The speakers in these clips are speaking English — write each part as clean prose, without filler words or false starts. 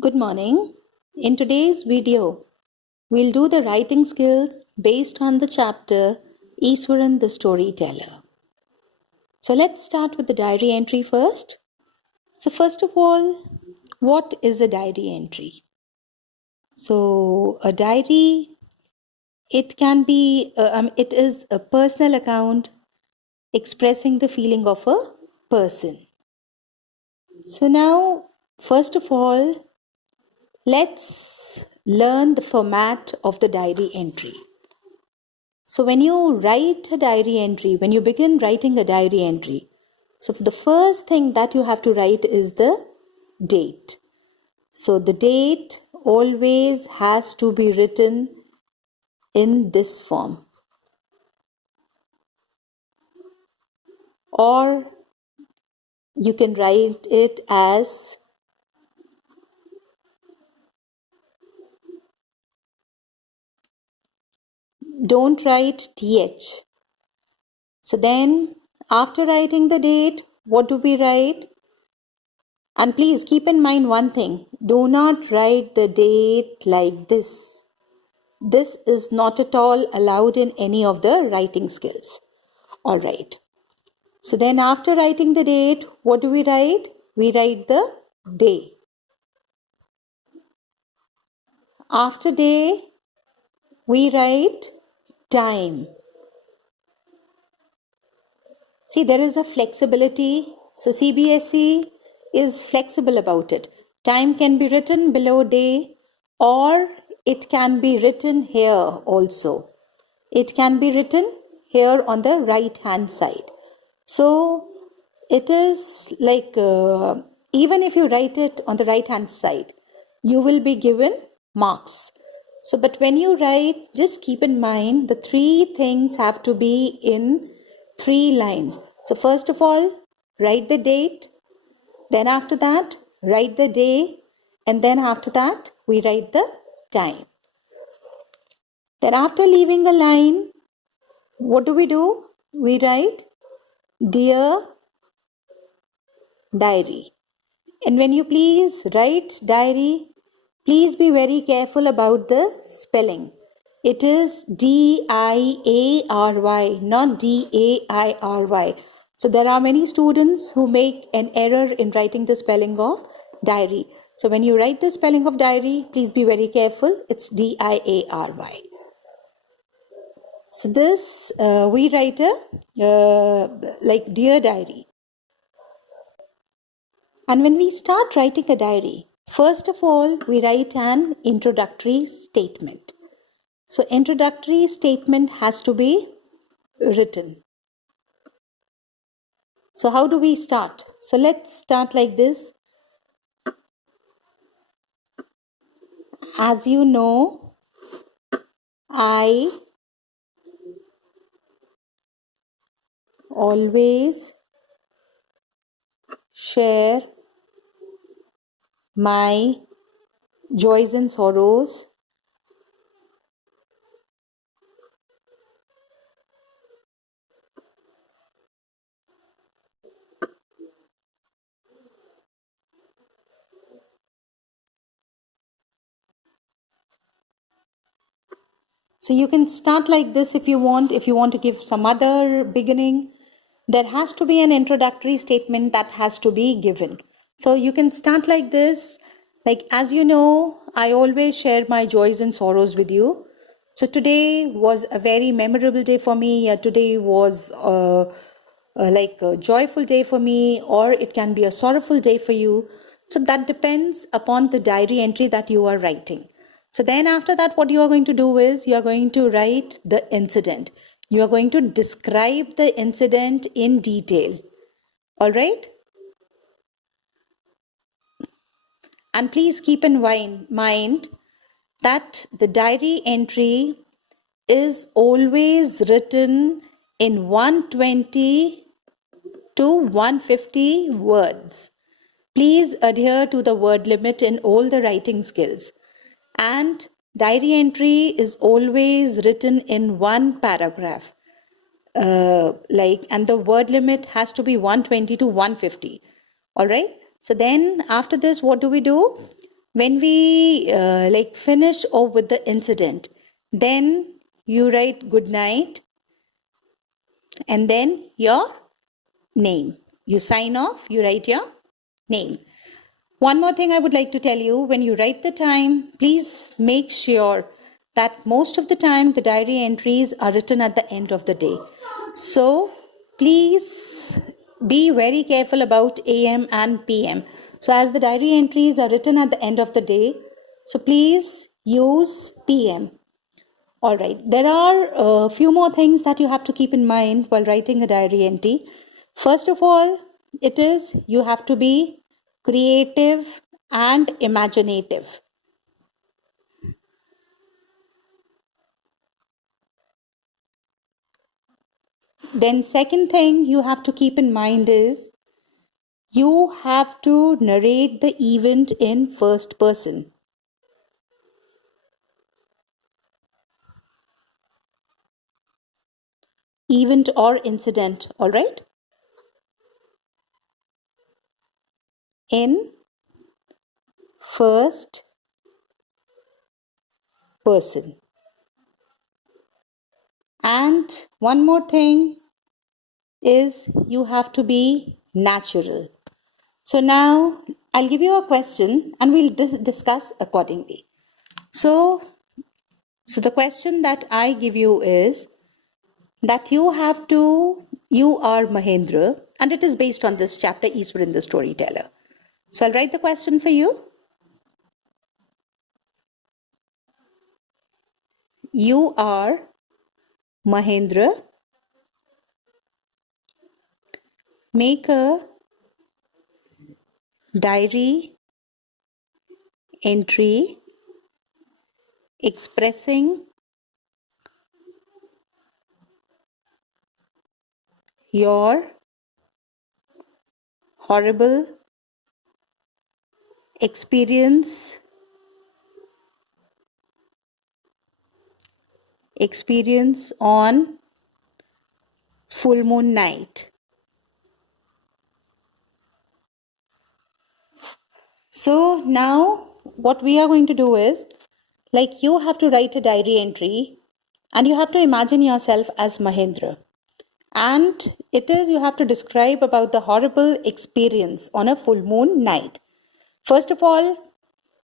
Good morning. In today's video, we'll do the writing skills based on the chapter Iswaran the Storyteller. So let's start with the diary entry first. So first of all, what is a diary entry? So a diary, it is a personal account expressing the feeling of a person. So now, first of all, let's learn the format of the diary entry. So when you write a diary entry, when you begin writing a diary entry, so the first thing that you have to write is the date. So the date always has to be written in this form. Or you can write it as don't write th. So then after writing the date, what do we write? And please keep in mind one thing, do not write the date like this. This is not at all allowed in any of the writing skills. All right. So then after writing the date, what do we write? We write the day. After day, we write time. See, there is a flexibility. So CBSE is flexible about it. Time can be written below day, or it can be written here also. It can be written here on the right hand side. So it is like even if you write it on the right hand side, you will be given marks. So but when you write, just keep in mind the three things have to be in 3 lines. So first of all, write the date, then after that write the day, and then after that we write the time. Then after leaving a line, what do? We write dear diary. And when you please write diary, please be very careful about the spelling. It is D-I-A-R-Y, not D-A-I-R-Y. So there are many students who make an error in writing the spelling of diary. So when you write the spelling of diary, please be very careful. It's D-I-A-R-Y. So this, we write like dear diary. And when we start writing a diary, first of all, we write an introductory statement. So introductory statement has to be written. So how do we start? So let's start like this. As you know, I always share my joys and sorrows So you can start like this if you want. If you want to give some other beginning, there has to be an introductory statement that has to be given. So you can start like this, like, as you know, I always share my joys and sorrows with you. So today was a very memorable day for me. Today was like a joyful day for me, or it can be a sorrowful day for you. So that depends upon the diary entry that you are writing. So then after that, what you are going to do is you are going to write the incident. You are going to describe the incident in detail. All right? And please keep in mind that the diary entry is always written in 120 to 150 words. Please adhere to the word limit in all the writing skills. And diary entry is always written in one paragraph. And the word limit has to be 120 to 150. All right. So then after this, what do? when we finish off with the incident, then you write good night and then your name. You sign off, you write your name. One more thing I would like to tell you, when you write the time, please make sure that most of the time the diary entries are written at the end of the day. So please be very careful about AM and PM. So as the diary entries are written at the end of the day, so please use PM. All right, there are a few more things that you have to keep in mind while writing a diary entry. First of all, it is you have to be creative and imaginative. Then second thing you have to keep in mind is you have to narrate the event in first person. Event or incident, all right? In first person. And one more thing is you have to be natural. So now I'll give you a question and we'll discuss accordingly. So the question that I give you is that you are Mahendra, and it is based on this chapter, Easwaran the Storyteller. So I'll write the question for you. You are Mahendra. Make a diary entry expressing your horrible experience on full moon night. So now what we are going to do is, you have to write a diary entry and you have to imagine yourself as Mahendra. And it is you have to describe about the horrible experience on a full moon night. First of all,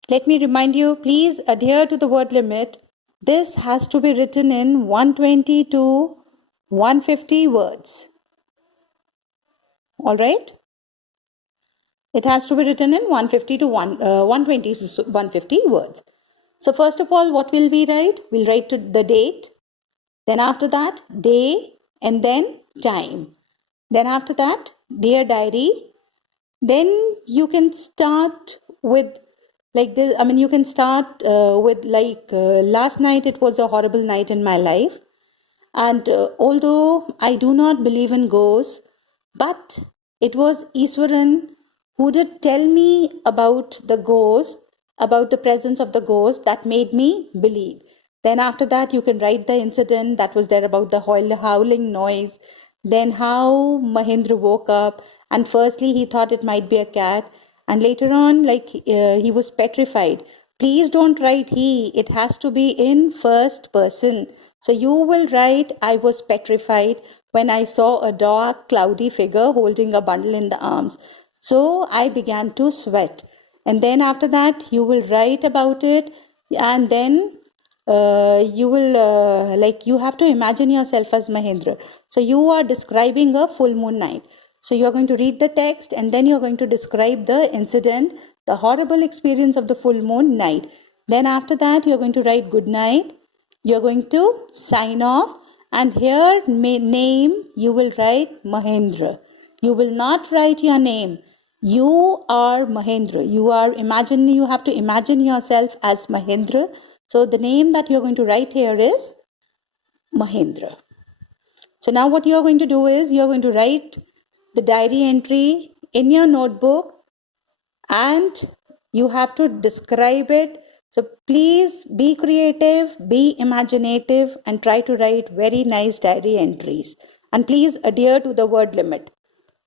let me remind you, please adhere to the word limit. This has to be written in 120 to 150 words. All right? It has to be written in 150 to 120 to 150 words. So first of all, what will we write? We'll write to the date. Then after that, day, and then time. Then after that, dear diary. Then you can start with you can start with last night it was a horrible night in my life. And although I do not believe in ghosts, but it was Easwaran who did tell me about the ghost, about the presence of the ghost that made me believe. Then after that, you can write the incident that was there about the howling noise. Then how Mahendra woke up and firstly he thought it might be a cat. And later on, he was petrified. Please don't write he. It has to be in first person. So you will write, I was petrified when I saw a dark, cloudy figure holding a bundle in the arms. So I began to sweat. And then after that, you will write about it. And then you will, you have to imagine yourself as Mahendra. So you are describing a full moon night. So you're going to read the text and then you're going to describe the incident, the horrible experience of the full moon night. Then after that, you're going to write good night. You're going to sign off. And here, name, you will write Mahendra. You will not write your name. You are Mahendra. You have to imagine yourself as Mahendra. So the name that you're going to write here is Mahendra. So now what you're going to do is you're going to write the diary entry in your notebook and you have to describe it. So please be creative, be imaginative and try to write very nice diary entries. And please adhere to the word limit.